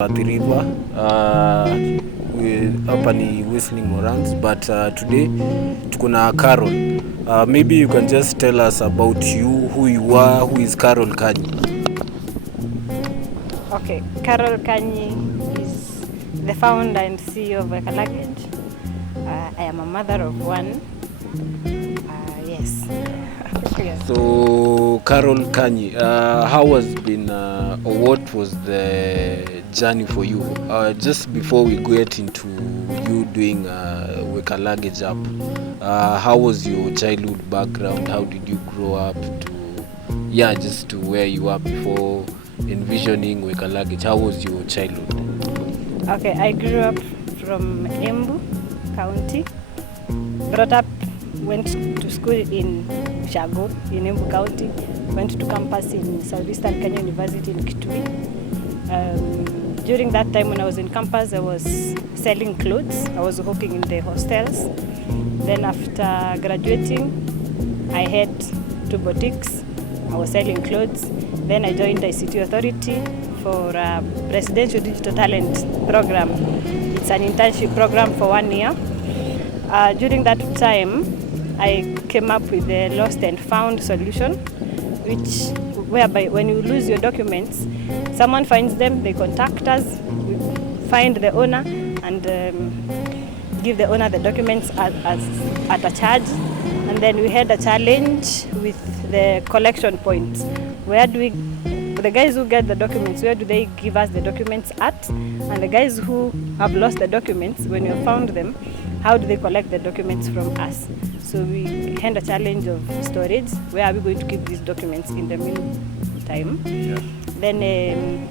At the river. Hapa ni Whistling Morans, but today tuko na Carol. Maybe you can just tell us about you, who you are, who is Carol Kanyi. Okay, Carol Kanyi is the founder and CEO of Weka Luggage. I am a mother of one. Yes. Yes. So Carol Kanyi, how has been, or what was the journey for you? Just before we get into you doing Weka Luggage up, how was your childhood background? How did you grow up just to where you are before envisioning Weka Luggage? How was your childhood? Okay, I grew up from Embu County. Brought up, went to school in Shago in Embu County. Went to campus in Southeastern Kenya University in Kitui. During that time when I was in campus, I was selling clothes. I was working in the hostels. Then after graduating, I had 2 boutiques. I was selling clothes. Then I joined the ICT Authority for a Presidential Digital Talent Program. It's an internship program for 1 year. During that time, I came up with the lost and found solution, whereby when you lose your documents, someone finds them, they contact us, we find the owner and give the owner the documents at a charge. And then we had a challenge with the collection points. The guys who get the documents, where do they give us the documents at? And the guys who have lost the documents, when we have found them, how do they collect the documents from us? So we had a challenge of storage. Where are we going to keep these documents in the meantime? Yeah. Then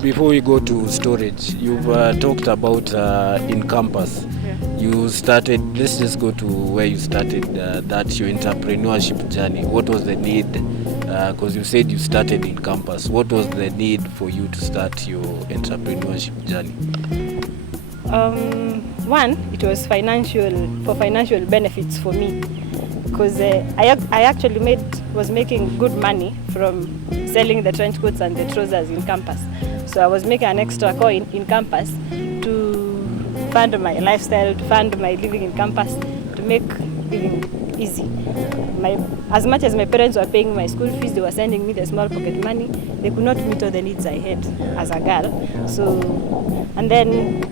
Before we go to storage, you've talked about in campus. Yeah. You started, let's just go to where you started that your entrepreneurship journey. What was the need? Because you said you started in campus. What was the need for you to start your entrepreneurship journey? One, it was for financial benefits for me, because I actually was making good money from selling the trench coats and the trousers in campus. So I was making an extra coin in campus to fund my lifestyle, to fund my living in campus, to make living easy. As much as my parents were paying my school fees, they were sending me the small pocket money. They could not meet all the needs I had as a girl. So, and then,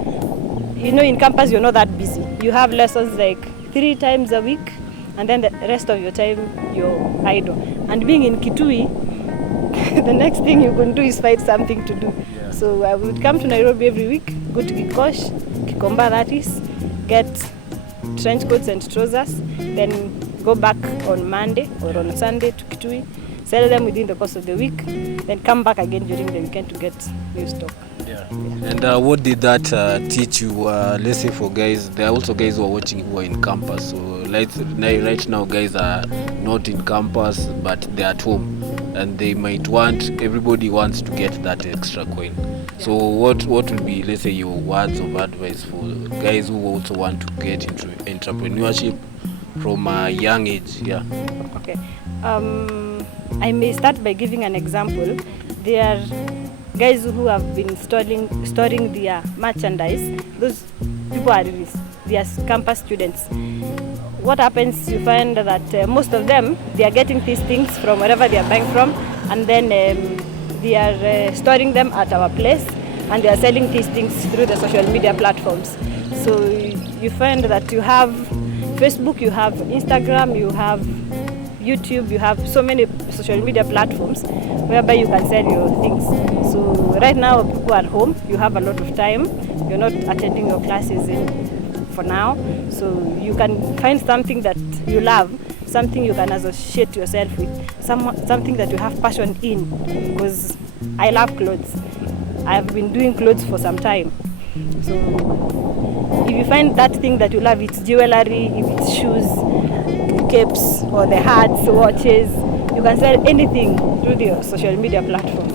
in campus you're not that busy. You have lessons like 3 times a week, and then the rest of your time you're idle. And being in Kitui, the next thing you can do is find something to do. Yeah. So I would come to Nairobi every week, go to Kikosh, Kikomba that is, get trench coats and trousers, then go back on Monday or on Sunday to Kitui, sell them within the course of the week, then come back again during the weekend to get new stock. Yeah. And what did that teach you? Let's say for guys, there are also guys who are watching who are in campus. So right now guys are not in campus, but they're at home, and everybody wants to get that extra coin. Yeah. So what would be, let's say, your words of advice for guys who also want to get into entrepreneurship from a young age? Yeah. Okay. I may start by giving an example. There are guys who have been storing their merchandise. Those people are campus students. What happens, you find that most of them, they are getting these things from wherever they are buying from, and then they are storing them at our place, and they are selling these things through the social media platforms. So you find that you have Facebook, you have Instagram, you have YouTube, you have so many social media platforms whereby you can sell your things. So right now people are home, you have a lot of time, you're not attending your classes for now, so you can find something that you love, something you can associate yourself with, something that you have passion in, because I love clothes. I've been doing clothes for some time. So if you find that thing that you love, it's jewelry, if it's shoes, capes, or the hats, watches, you can sell anything through the social media platform.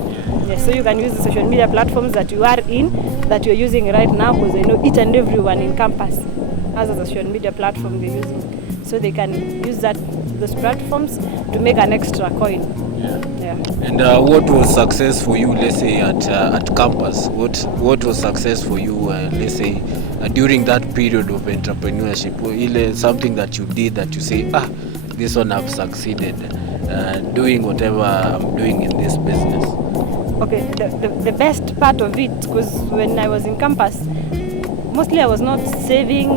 Yes, so you can use the social media platforms that you are in, that you're using right now, because I know each and everyone in campus has a social media platform they're using. So they can use those platforms to make an extra coin. Yeah. And what was success for you, let's say, at campus? What was success for you, let's say, during that period of entrepreneurship? Something that you did that you say, this one I've succeeded doing whatever I'm doing in this business. Okay, the best part of it, because when I was in campus, mostly I was not saving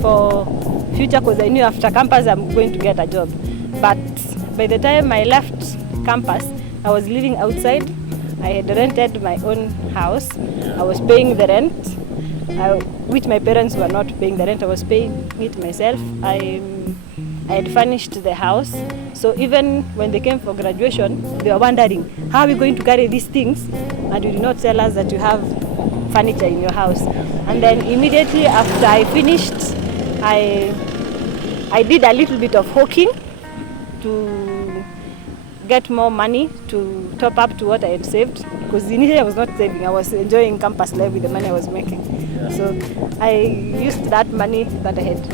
for future, because I knew after campus I'm going to get a job. But by the time I left campus, I was living outside. I had rented my own house. I was paying the rent, which my parents were not paying the rent. I was paying it myself. I had furnished the house. So even when they came for graduation, they were wondering, how are we going to carry these things? And you did not tell us that you have furniture in your house. And then immediately after I finished, I did a little bit of hawking to get more money to top up to what I had saved, because initially I was not saving. I was enjoying campus life with the money I was making. So I used that money that I had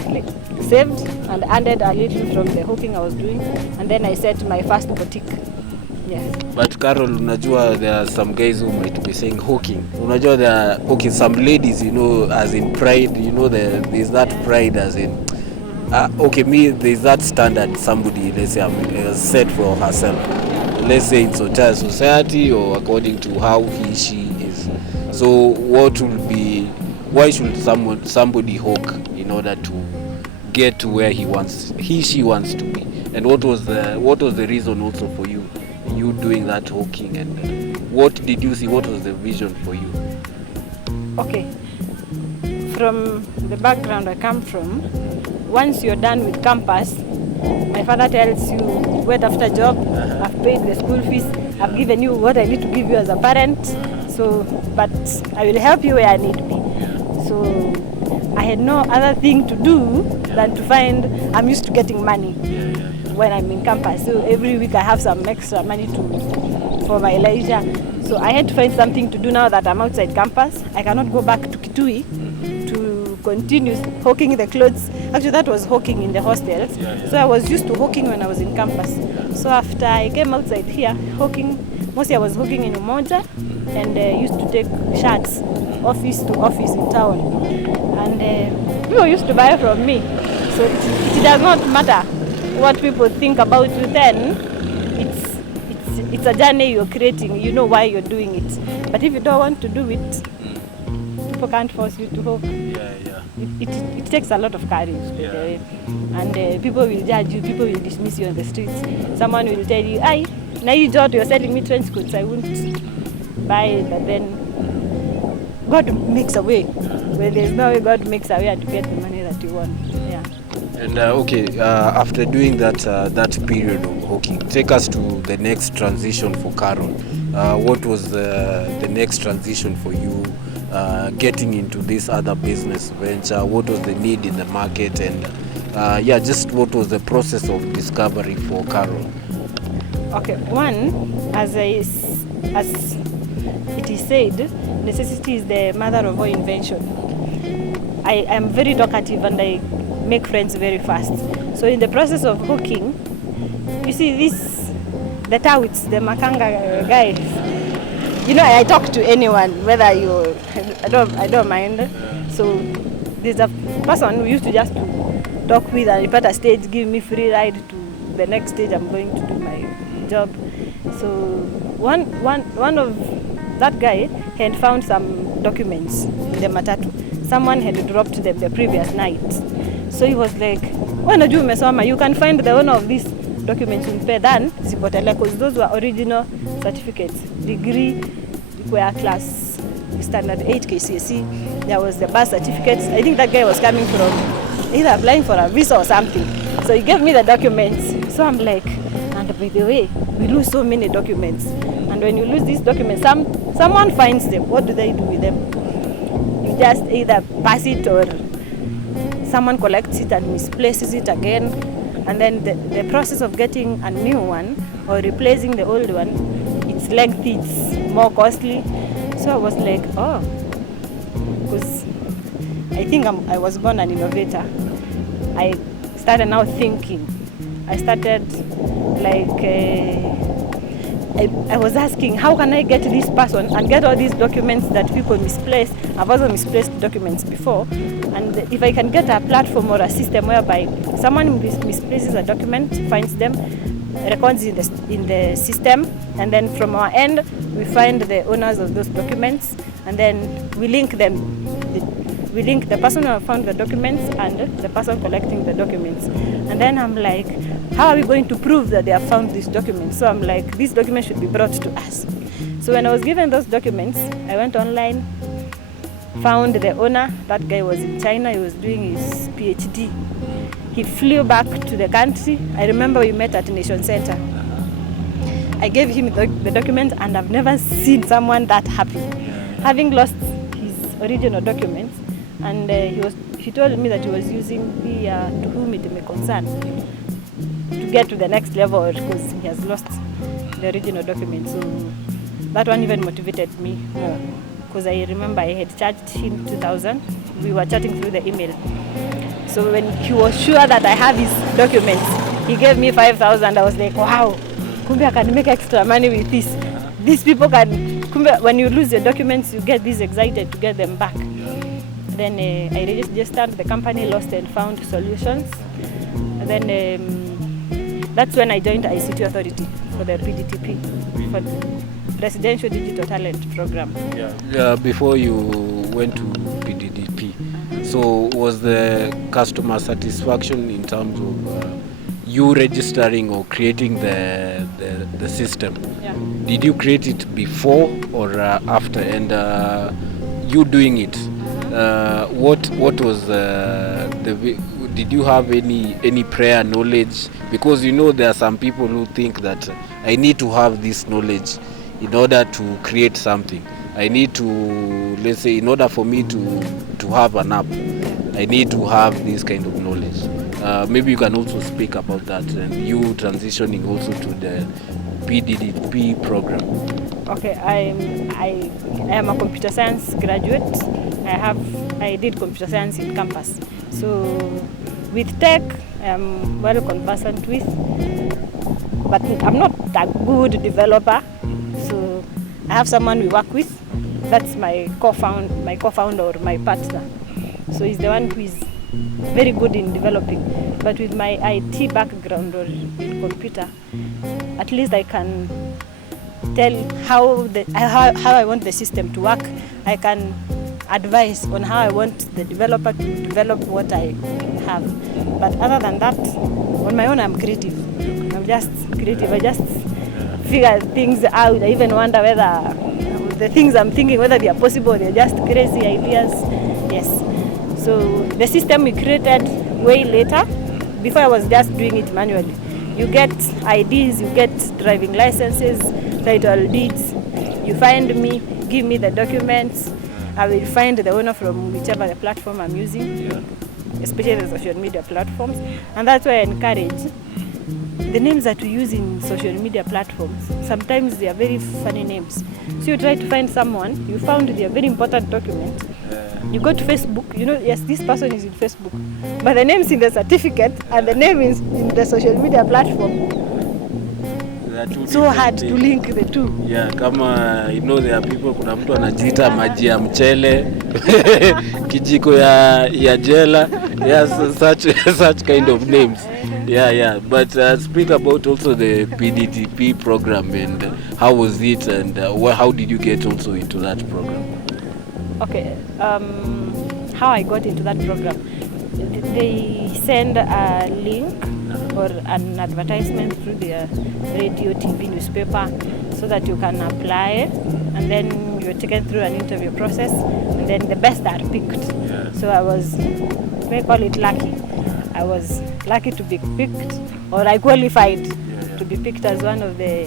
saved and earned a little from the hawking I was doing, and then I set my first boutique. Yeah. But Carol, unajua there are some guys who might be saying hawking. Unajua there are some ladies, as in pride, there's that pride as in there's that standard somebody, let's say, set for herself. Let's say in society or according to how she is. So why should somebody hawk in order to get to where she wants to be? And what was the reason also for you doing that hawking, and what did you see? What was the vision for you? Okay, from the background I come from, once you're done with campus, my father tells you, wait after job, I've paid the school fees, I've given you what I need to give you as a parent, but I will help you where I need be. So I had no other thing to do than to find, I'm used to getting money when I'm in campus. So every week I have some extra money for my leisure. So I had to find something to do now that I'm outside campus. I cannot go back to Kitui to continue hawking the clothes. Actually, that was hawking in the hostels. So I was used to hawking when I was in campus. So after I came outside here, mostly I was hawking in Umoja, and used to take shirts office to office in town. And people used to buy from me. So it does not matter what people think about you then. It's a journey you're creating. You know why you're doing it. But if you don't want to do it, people can't force you to hawk. It takes a lot of courage. And people will judge you, people will dismiss you on the streets. Someone will tell you, now you're selling me trench coats, I won't buy it. But then God makes a way. When there's no way, God makes a way to get the money that you want. Yeah. And after doing that period of hawking, take us to the next transition for Carol. What was the next transition for you? Getting into this other business venture, what was the need in the market, and just what was the process of discovery for Carol? Okay, one, as it is said, necessity is the mother of all invention. I am very talkative and I make friends very fast. So in the process of hooking, you see the Tawits, the Makanga guys, I talk to anyone, whether I don't mind. So there's a person who used to just talk with and at a stage give me free ride to the next stage I'm going to do my job. So one of that guy had found some documents in the matatu. Someone had dropped them the previous night. So he was like, you can find the owner of these documents in Pedan, because those were original certificates, degree, were class standard 8 KCSE. There was the birth certificates. I think that guy was coming from either applying for a visa or something. So he gave me the documents. So I'm like, and by the way, we lose so many documents. And when you lose these documents, someone finds them. What do they do with them? You just either pass it or someone collects it and misplaces it again. And then the process of getting a new one or replacing the old one, it's lengthy, it's more costly. So I was like, because I think I was born an innovator. I started now thinking. I started I was asking, how can I get this person and get all these documents that people misplace? I've also misplaced documents before. And if I can get a platform or a system whereby someone misplaces a document, finds them, records in the system, and then from our end, we find the owners of those documents, and then we link them. We link the person who found the documents and the person collecting the documents. And then I'm like, how are we going to prove that they have found these documents? So I'm like, these documents should be brought to us. So when I was given those documents, I went online, found the owner. That guy was in China. He was doing his PhD. He flew back to the country. I remember we met at Nation Center. I gave him the documents, and I've never seen someone that happy. Having lost his original documents, and he told me that he was using to whom it may concern to get to the next level because he has lost the original documents. So that one even motivated me more, because I remember I had charged him 2,000. We were chatting through the email. So when he was sure that I have his documents, he gave me 5,000. I was like, wow, kumbe I can make extra money with this. These people can, kumbe, when you lose your documents, you get this excited to get them back. Then I registered the company, Lost and Found Solutions. And then that's when I joined ICT Authority for the PDTP, for the Presidential Digital Talent Program. Yeah, before you went to PDTP, so was the customer satisfaction in terms of you registering or creating the system? Yeah. Did you create it before or after? And you doing it, what was did you have any prior knowledge? Because you know there are some people who think that I need to have this knowledge in order to create something. I need to, let's say, in order for me to have an app, I need to have this kind of knowledge. Maybe you can also speak about that, and you transitioning also to the PDDP program. Okay, I am a computer science graduate. I did computer science in campus. So with tech, I'm well conversant with, but I'm not a good developer. So I have someone we work with. That's my co-founder or my partner. So he's the one who is very good in developing. But with my IT background or in computer, at least I can tell how I want the system to work. I can advise on how I want the developer to develop what I have. But other than that, on my own, I'm creative. I'm just creative. I just figure things out. I even wonder whether the things I'm thinking, whether they are possible, they're just crazy ideas. Yes. So the system we created way later. Before I was just doing it manually. You get IDs, you get driving licenses, title deeds. You find me, give me the documents. I will find the owner from whichever the platform I'm using, especially the social media platforms. And that's why I encourage the names that we use in social media platforms. Sometimes they are very funny names. So you try to find someone, you found their very important document. You go to Facebook, you know, yes, this person is in Facebook, but the name is in the certificate and the name is in the social media platform. So hard to link the two. Yeah, kama you know there are people, kuna mtu anajiita maji ya mchele, kijiko ya jela, yes, such kind of names. Yeah. But speak about also the PDTP program and how was it, and how did you get also into that program? Okay, how I got into that program, they send a link or an advertisement through their radio, TV, newspaper, so that you can apply, and then you're taken through an interview process, and then the best are picked. So I was, we call it lucky. I was lucky to be picked, or I qualified to be picked as one of the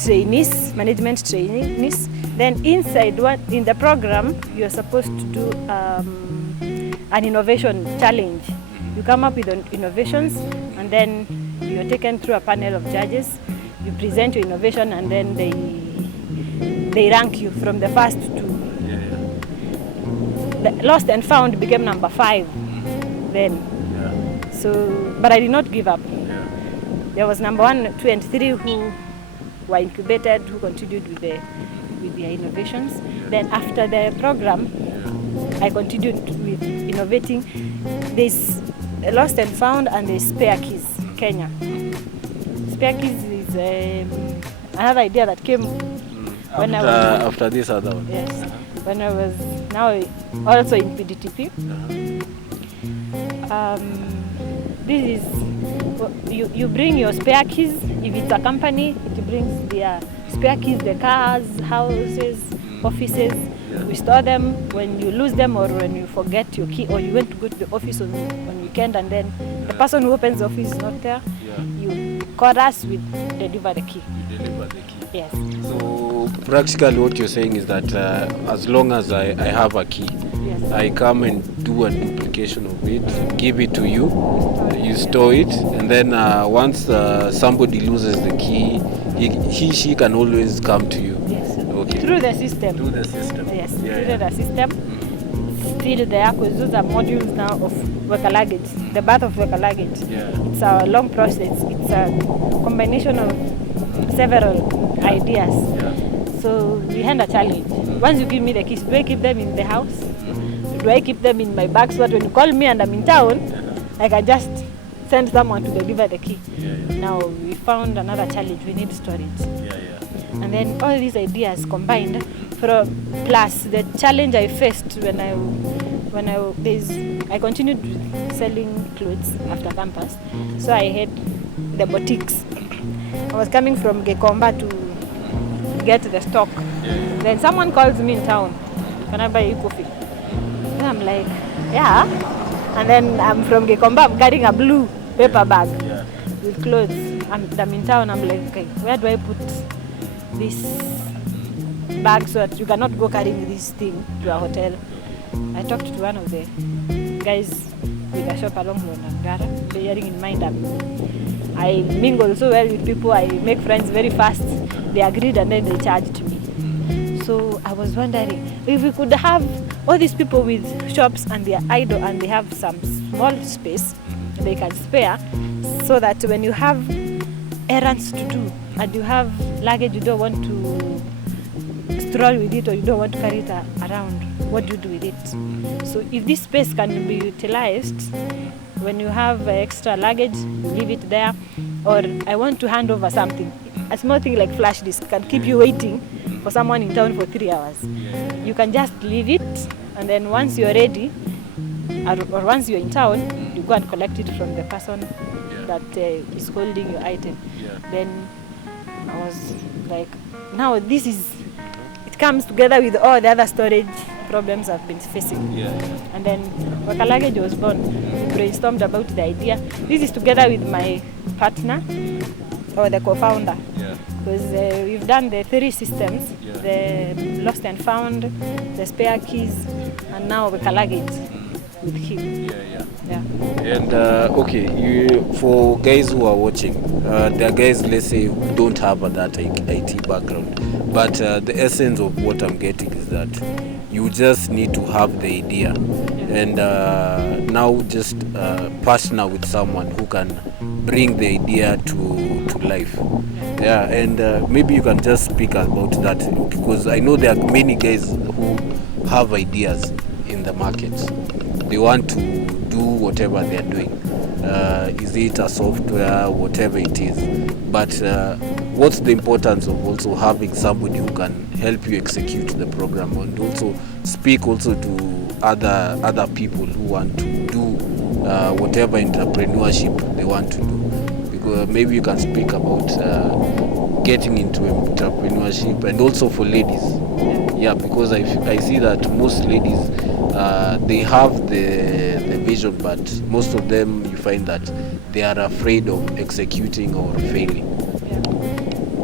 trainees, management trainees. Then inside in the program, you're supposed to do an innovation challenge. You come up with innovations, and then you're taken through a panel of judges. You present your innovation, and then they rank you from the first to. The Lost and Found became number 5 then. So, but I did not give up. There was number 1, 2, and 3 who were incubated, who continued with their innovations. Then after the program, I continued with innovating. There's Lost and Found and there's Spare Keys, Kenya. Spare Keys is another idea that came when I was... After this other one? Yes. When I was now also in PDTP. This is, you bring your spare keys. If it's a company, it brings their spare keys, the cars, houses, offices. We store them. When you lose them or when you forget your key or you went to go to the office on weekend and then the person who opens the office is not there, you call us, we deliver the key. You deliver the key. Yes. So practically what you're saying is that as long as I have a key, Yes. I come and do a duplication of it, give it to you, you store it, and then once somebody loses the key, she can always come to you. Yes. Okay. Through the system. Through the system. Yes. Yeah, Through yeah. the system. Still there, because those are modules now of Weka Luggage, the birth of Weka Luggage. Yeah. It's a long process. It's a combination of several ideas. Yeah. So we had a challenge. Once you give me the keys, do I keep them in the house? Do I keep them in my bag so that when you call me and I'm in town, I can just send someone to deliver the key? Yeah, yeah. Now we found another challenge. We need storage. Yeah, yeah. And then all these ideas combined, plus the challenge I faced when I continued selling clothes after campus. So I had the boutiques. I was coming from Gekomba to get the stock. Then someone calls me in town, can I buy you coffee? And I'm like, yeah. And then I'm from Gekomba, I'm carrying a blue paper bag with clothes. I'm in town, I'm like, okay, where do I put this bag so that you cannot go carrying this thing to a hotel? I talked to one of the guys with a shop along Londangara, bearing in mind I mingle so well with people, I make friends very fast. They agreed and then they charged me. So I was wondering if we could have all these people with shops and they are idle and they have some small space they can spare, so that when you have errands to do and you have luggage you don't want to stroll with it or you don't want to carry it around, what do you do with it? So if this space can be utilized, when you have extra luggage, you leave it there. Or I want to hand over something, a small thing like flash disk can keep you waiting for someone in town for 3 hours. You can just leave it, and then once you're ready, or once you're in town, you go and collect it from the person that is holding your item. Then I was like, now this is, it comes together with all the other storage problems I've been facing. And then Weka Luggage was born. We brainstormed about the idea. This is together with my partner, or the co-founder. Because we've done the 3 systems, the Lost and Found, the Spare Keys, and now Weka Luggage with him. And okay, for guys who are watching, there are guys, let's say, who don't have that IT background, but the essence of what I'm getting is that you just need to have the idea and now just partner with someone who can bring the idea to life. And maybe you can just speak about that, because I know there are many guys who have ideas in the market. They want to do whatever they are doing. Is it a software, whatever it is. But what's the importance of also having somebody who can help you execute the program and also speak also to other people who want to do whatever entrepreneurship they want to do? Because maybe you can speak about getting into entrepreneurship, and also for ladies. Because I see that most ladies, they have the vision, but most of them you find that they are afraid of executing or failing.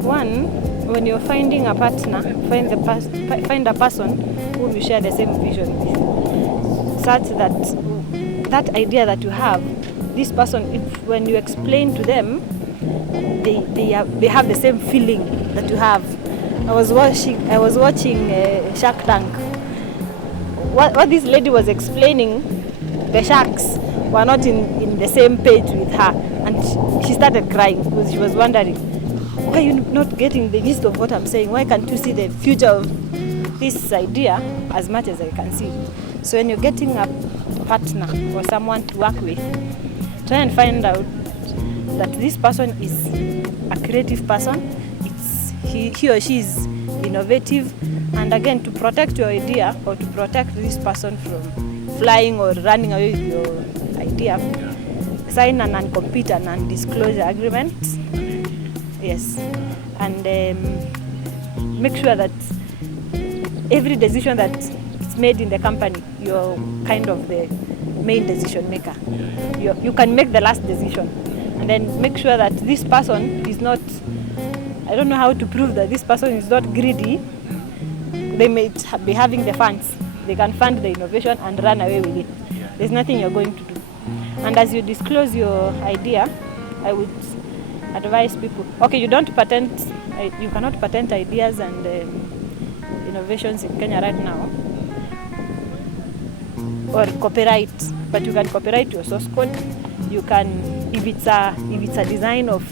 One, when you're finding a partner, find a person whom you share the same vision with, such that idea that you have, this person, if when you explain to them, they have the same feeling that you have. I was watching Shark Tank. What this lady was explaining, the sharks were not in the same page with her, and she started crying because she was wondering why are you not getting the gist of what I'm saying? Why can't you see the future of this idea as much as I can see? So when you're getting a partner or someone to work with, try and find out that this person is a creative person, he or she is innovative, and again, to protect your idea or to protect this person from flying or running away with your idea, sign a non-compete and non-disclosure agreement. Yes, and make sure that every decision that is made in the company, you're kind of the main decision maker. You can make the last decision, and then make sure that this person is not, I don't know how to prove that this person is not greedy. They may be having the funds. They can fund the innovation and run away with it. There's nothing you're going to do. And as you disclose your idea, I would advise people, okay, you cannot patent ideas and innovations in Kenya right now, or copyright, but you can copyright your source code. You can, if it's a design of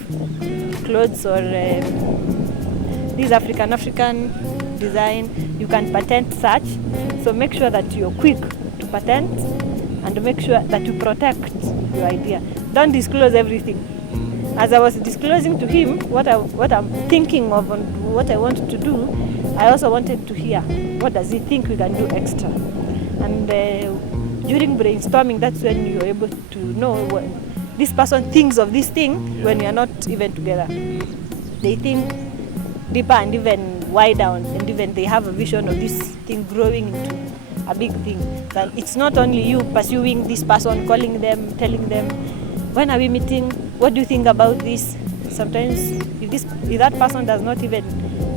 clothes or this African design, you can patent such. So make sure that you're quick to patent and make sure that you protect your idea. Don't disclose everything. As I was disclosing to him what I'm thinking of and what I want to do, I also wanted to hear what does he think we can do extra. And during brainstorming, that's when you're able to know what this person thinks of this thing when you're not even together. They think deeper and even wider, and even they have a vision of this thing growing into a big thing. That it's not only you pursuing this person, calling them, telling them, when are we meeting? What do you think about this? Sometimes if that person does not even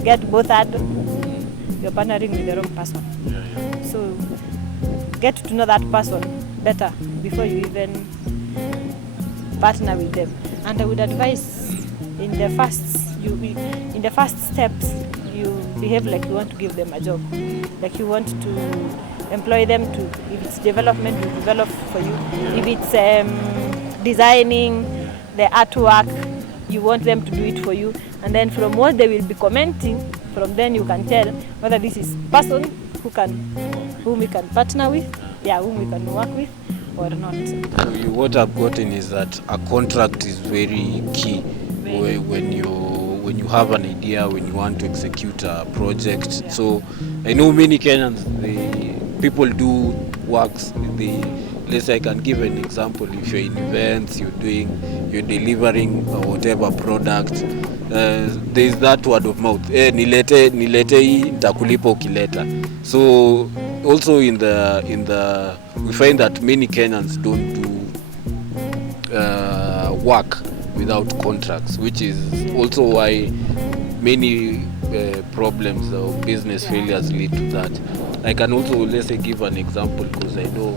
get both ad, you're partnering with the wrong person. So get to know that person better before you even partner with them. And I would advise in the first steps, you behave like you want to give them a job, like you want to employ them to, if it's development, you develop for you. If it's designing the artwork, you want them to do it for you. And then from what they will be commenting, from then you can tell whether this is person whom we can partner with, whom we can work with or not. What I've gotten is that a contract is very key when you have an idea, when you want to execute a project. Yeah. So I know many Kenyans, people do works. Let's say I can give an example. If you're in events, you're delivering whatever product, there's that word of mouth. Nilete hii nitakulipa ukileta. So also in the we find that many Kenyans don't do work without contracts, which is also why many problems or business failures lead to that. I can also, let's say, give an example, because I know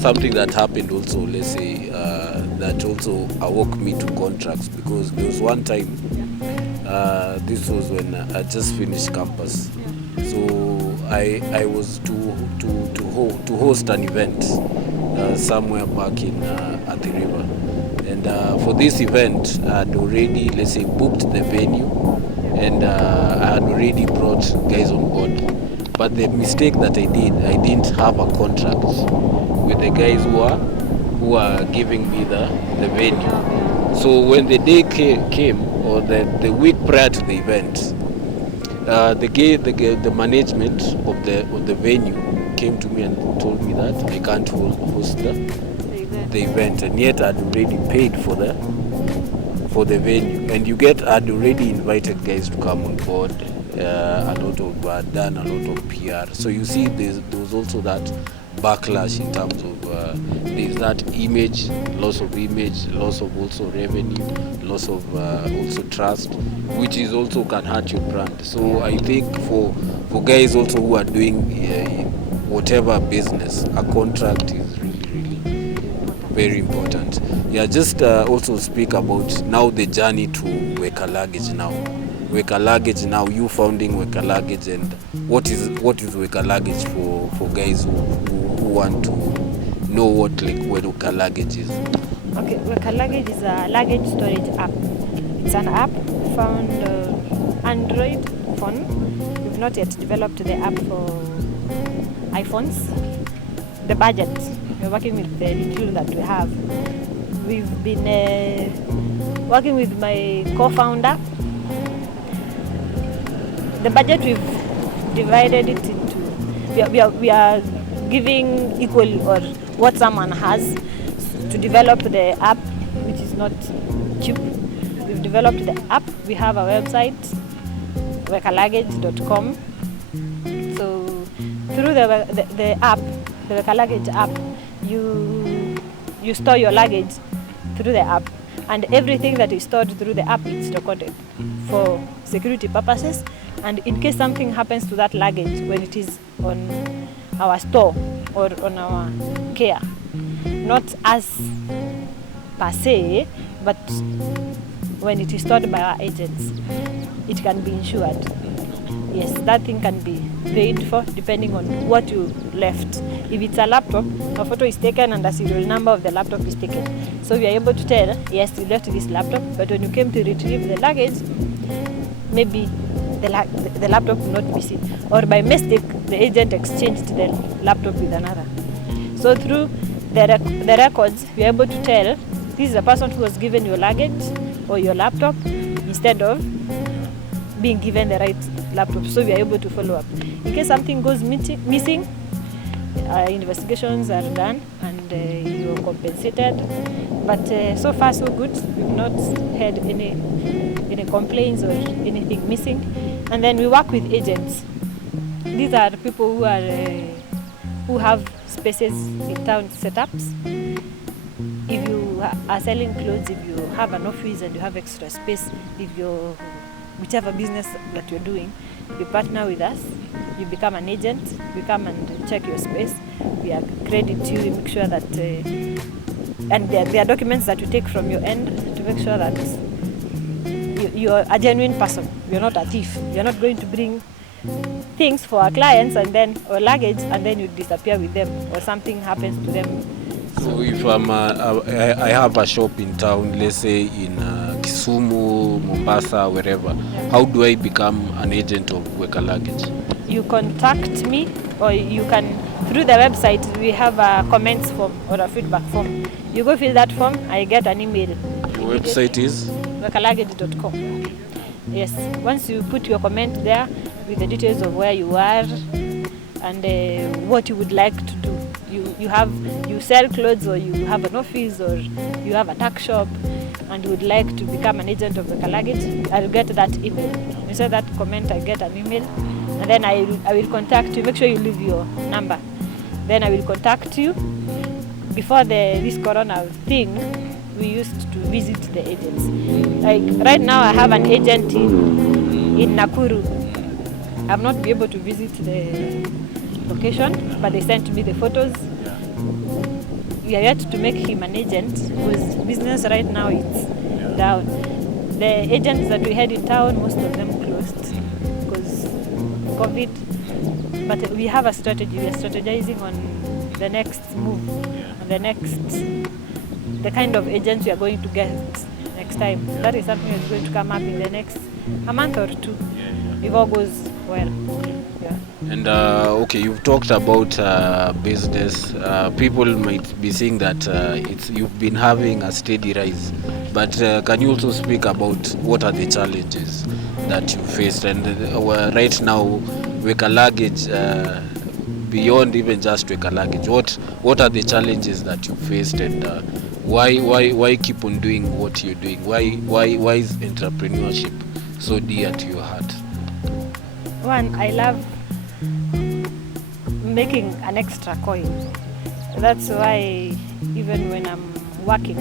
something that happened also, let's say, that also awoke me to contracts, because there was one time, this was when I just finished campus. So I was to host an event somewhere back in at the river. And for this event, I had already, let's say, booked the venue, and I had already brought guys on board. But the mistake that I didn't have a contract with the guys who are giving me the venue. So when the day came, or the week prior to the event, the management of the venue came to me and told me that I can't host the event, and yet I'd already paid for the venue. And I'd already invited guys to come on board. A lot of done a lot of PR. So you see, there was also that backlash in terms of there's that loss of also revenue, loss of also trust, which is also can hurt your brand. So I think for guys also who are doing whatever business, a contract is really very important. Just also speak about now the journey to Weka Luggage now. Weka Luggage now, you founding Weka Luggage, and what is Weka Luggage for guys who want to know what Weka Luggage is? Okay, Weka Luggage is a luggage storage app. It's an app found Android phone. We've not yet developed the app for iPhones. The budget, we're working with the little that we have. We've been working with my co-founder. The budget, we've divided it into, we are giving equal or what someone has to develop the app, which is not cheap. We've developed the app. We have a website, wekaluggage.com. So through the app, the Weka Luggage app, you store your luggage through the app, and everything that is stored through the app is recorded for security purposes. And in case something happens to that luggage when it is on our store or on our care, not us per se, but when it is stored by our agents, it can be insured. Yes, that thing can be paid for depending on what you left. If it's a laptop, a photo is taken and the serial number of the laptop is taken. So we are able to tell, yes, you left this laptop, but when you came to retrieve the luggage, maybe the laptop will not be seen. Or by mistake, the agent exchanged the laptop with another. So through the records, we are able to tell, this is the person who was given your luggage or your laptop instead of being given the right laptop. So we are able to follow up. In case something goes missing, investigations are done and you are compensated. But so far so good. We've not had any complaints or anything missing. And then we work with agents. These are people who have spaces in town setups. If you are selling clothes, if you have an office and you have extra space, if you're whichever business that you're doing, you partner with us, you become an agent, we come and check your space, we accredit you, we make sure that, and there are documents that we take from your end to make sure that you're a genuine person, you're not a thief, you're not going to bring things for our clients and then, or luggage, and then you disappear with them, or something happens to them. So if I have a shop in town, let's say in Kisumu, Mombasa, wherever, how do I become an agent of Weka Luggage? You contact me, or you can, through the website, we have a comments form or a feedback form. You go fill that form, I get an email. Your website is? wekaluggage.com. Yes, once you put your comment there with the details of where you are and what you would like to do. You sell clothes, or you have an office, or you have a tuck shop, and you would like to become an agent of Weka Luggage, I'll get that email. You say that comment, I get an email, and then I will contact you. Make sure you leave your number. Then I will contact you. Before this corona thing, we used to visit the agents. Like right now, I have an agent in Nakuru. I've not been able to visit the location, but they sent me the photos. We are yet to make him an agent because business right now is down. The agents that we had in town, most of them closed because COVID. But we have a strategy. We are strategizing on the next move, on the kind of agents we are going to get next time. That is something that's going to come up in the next a month or two, if all goes well. Yeah. And okay, you've talked about business. People might be saying that you've been having a steady rise, but can you also speak about what are the challenges that you faced? And right now, Weka Luggage, beyond even just Weka Luggage, what are the challenges that you faced, and why keep on doing what you're doing? Why is entrepreneurship so dear to your heart? One, I love making an extra coin. That's why even when I'm working,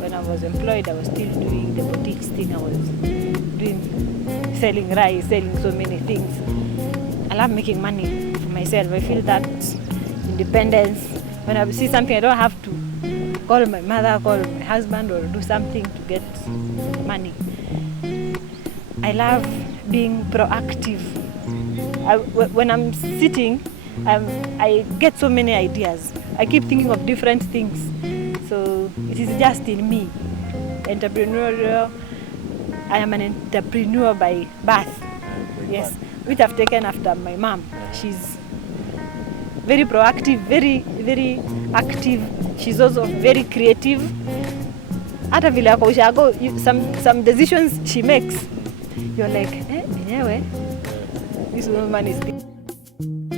when I was employed, I was still doing the boutiques thing. I was doing selling rice, selling so many things. I love making money for myself. I feel that independence. When I see something, I don't have to call my mother, call my husband, or do something to get money. I love being proactive. When I'm sitting, I get so many ideas. I keep thinking of different things. So it is just in me. Entrepreneurial I am an entrepreneur by birth. Yes, which I've taken after my mom. She's very proactive, very active. She's also very creative. Hata vile ako ushago, some decisions she makes, you're like, anyway, this woman is big.